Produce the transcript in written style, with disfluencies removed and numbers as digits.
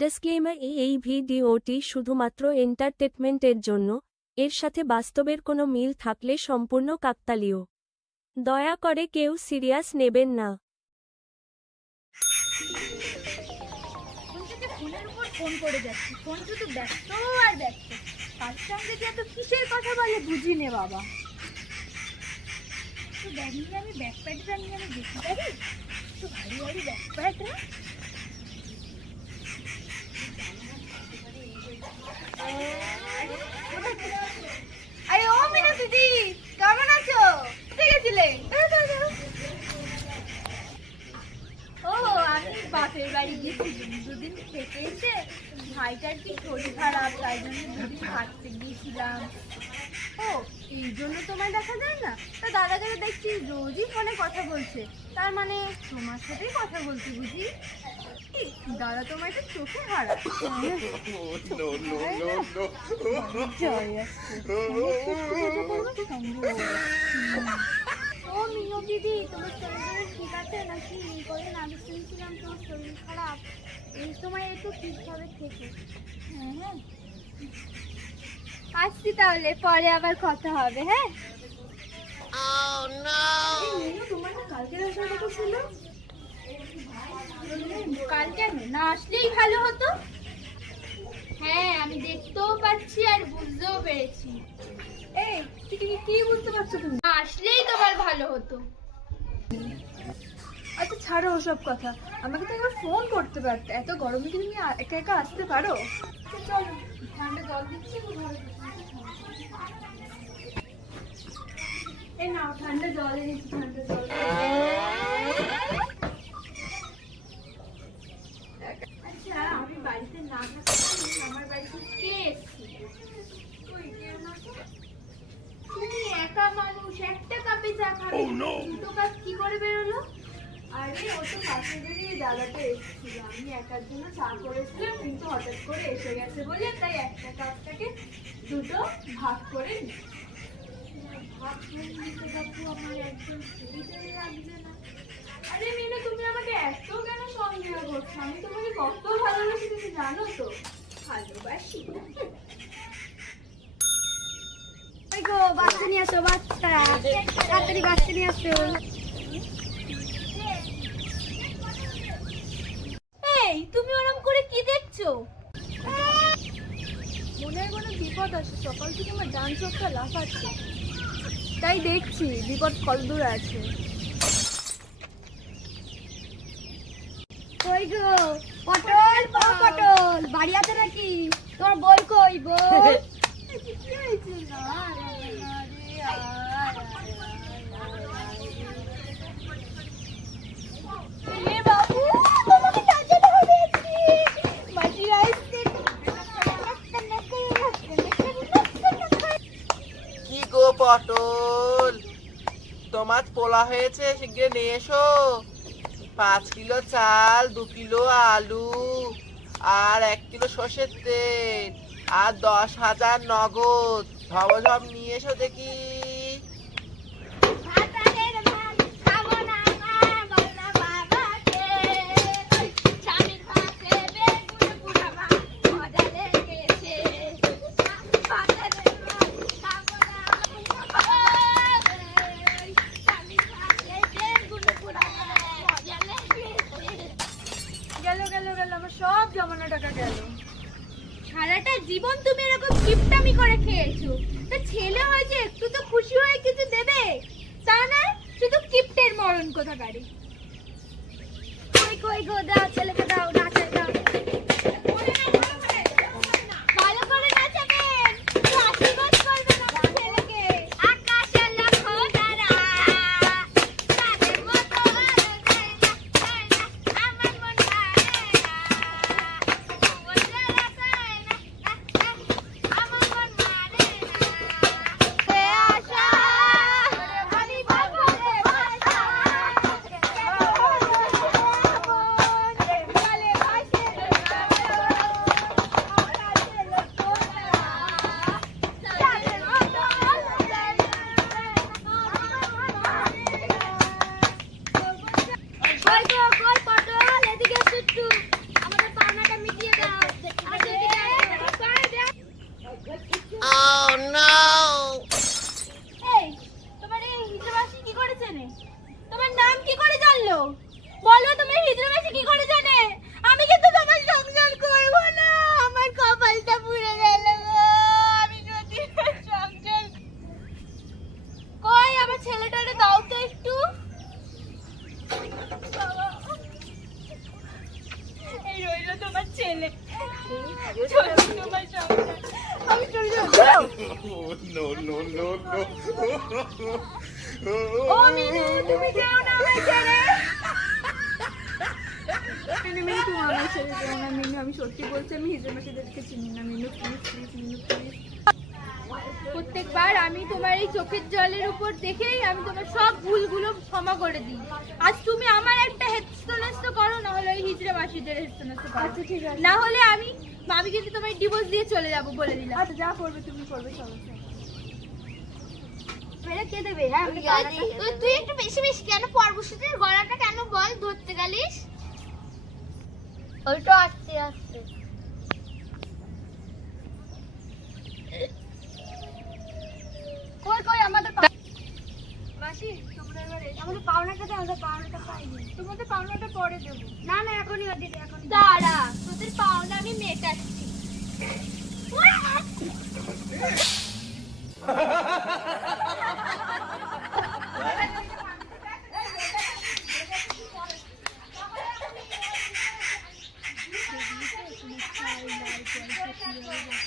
Disclaimer, এই ভিডিওটি শুধুমাত্র এন্টারটেনমেন্টের জন্য, এর সাথে বাস্তবের কোনো মিল থাকলে সম্পূর্ণ কাকতালীয়। দয়া করে কেউ সিরিয়াস নেবেন না। ফোনের উপর ফোন করে যাচ্ছি, ফোন শুধু ব্যস্ত আর ব্যস্ত। তার সঙ্গে যে এত কিসের কথা বলে বুঝি নে বাবা। তো ব্যাগ নিয়ে আমি ব্যাকপ্যাকটা নিয়ে আমি দেখতে পারি, তো ভারী ভারী ব্যাকপ্যাকটা। আরে ও মিনা দিদি, কেমন আছো? কোথায় গেছিলে? ও আমি বাপের বাড়ি গেছিলাম, দুদিন থেকে এসে ভাইটার কি শরীর খারাপ, তাই জন্য দুদিন থাকতে গিয়েছিলাম। ও এই জন্য তোমায় দেখা যায় না? তা দাদাকে তো দেখছি রোজই ফোনে কথা বলছে, তার মানে তোমার সাথেই কথা বলছে বুঝি? দাদা তোমায় তো চোখে হারায়। ও মিনু দিদি, তোমার শরীর ঠিক আছে নাকি? করে না শুনছিলাম তোমার শরীর খারাপ, এই সময় একটু ঠিকভাবে থেকে। হ্যাঁ আসছি, তাহলে পরে আবার কথা হবে। হ্যাঁ তোমার না কালকে আসার কথা ছিল, কালকে না আসলেই ভালো হতো। হ্যাঁ আমি দেখতেও পাচ্ছি আর বুঝতেও পেরেছি। এই কি বুঝতে পারছো তুমি? আসলেই তোমার ভালো হতো। আচ্ছা ছাড়ো ওসব কথা, আমাকে তো একবার ফোন করতে পারতে। এত গরমে কি তুমি একা একা আসতে পারো? চলো ঠান্ডা জল দিচ্ছি, এই নাও ঠান্ডা জল এনেছি, ঠান্ডা জল। আচ্ছা আমি বাড়িতে না থাকতে আমার বাড়িতে কে এসেছে? তুমি একা মানুষ, একটা কাপে চা খাবে, দুটো কাপ কি করে বেরোলো? আরে ও তো পাশেরই দাদাটা এসেছিল, আমি একার জন্য চা করেছিলাম, কিন্তু হঠাৎ করে এসে গেছে বলে তাই একটা কাপটাকে দুটো ভাগ করে ভাগ করে নিতে বাপু আমার একদম সুবিধাই লাগছে না। আরে মিনু তুমি আমাকে এত কেন সন্দেহ করছো? আমি তোমাকে কত ভালোবাসি তুমি জানো তো? ভালোবাসি? ওই গো বাচ্চা নিয়ে আসো, বাচ্চা তাড়াতাড়ি বাচ্চা নিয়ে আসো। এই তুমি ওরকম করে কি দেখছো? মনে হয় কোনো বিপদ আছে, সকাল থেকে আমার ডান চোখটা লাফাচ্ছে, তাই দেখছি বিপদ কত দূরে আছে। কই গো পটল, পটল বাড়ি আছে নাকি? তোর বই কই? বই কি হয়েছে? না বাবু তোমাকে টাকাটা হবে মাটি রাইছে। কি গো পটল, তোমার পোলা হয়েছে, শিগগির নিয়ে এসো। 5 কিলো চাল, 2 কিলো আলু আর 1 কিলো সর্ষের তেল আর 10,000 নগদ। ঝম নিয়ে এসো দেখি। সব জমানো টাকা গেল। সারাটা জীবন তুমি এরকম কিপটামি করে খেয়েছো, তা ছেলে হয়েছে একটু তো খুশি হয়ে কিছু দেবে, তা না শুধু কিপটের মরণ কোথাকারে। কই কই গো দাও, ছেলেকে দাও, নাচে দাও। ভালো করে নাচাবেন, আশীর্বাদ করবেন আমার ছেলেকে। আকাশের লক্ষ্য তারা তাদের মতো আমার মন মাসি কি করে জানে? আমি কিন্তু তোমার সংসার করব না, আমার কপালটা পুড়ে গেল গো, আমি যদি সংসার কই আমার ছেলেটারে দাও তো একটু। বাবা, এই রইলো তোমার ছেলে, চলো তোমার সংসার, আমি চলে যাবো। ও মিনু, তুমি যেও না আমার ছেড়ে। মিনু তুমি আমার ছেড়ে যেও না মিনু, আমি সত্যি বলছি আমি হিজড়া মাসিদেরকে চিনি না Minu, please please Minu please. প্রত্যেকবার আমি তোমার এই চোখের জলের উপর দেখেই আমি তোমার সব ভুলগুলো ক্ষমা করে দিই। আজ তুমি আমার একটা হেস্তনেস্ত করো, না হলে ওই হিজড়া মাসিদের হেস্তনেস্ত করো। আচ্ছা ঠিক আছে, না হলে আমি কিন্তু তোমার ডিভোর্স দিয়ে চলে যাব বলে দিলাম। আচ্ছা যা করবে তুমি করবে, চলো মেরে কে দেবে? হ্যাঁ তুই একটু বেশি বেশি কেন পরবর্তীতে গলাটা কেন বল ধরতে গেলিস? ওইটা আস্তে আস্তে কই কই আমাদের মাসি তোমরা এবারে আমাদের পাওনাটা দাও, আমাদের পাওনাটা পাইনি। তোমাদের পাওনাটা পরে দেবো। না না এখনই দিদি, এখন দাঁড়া, তোদের পাওনা আমি মেটাচ্ছি।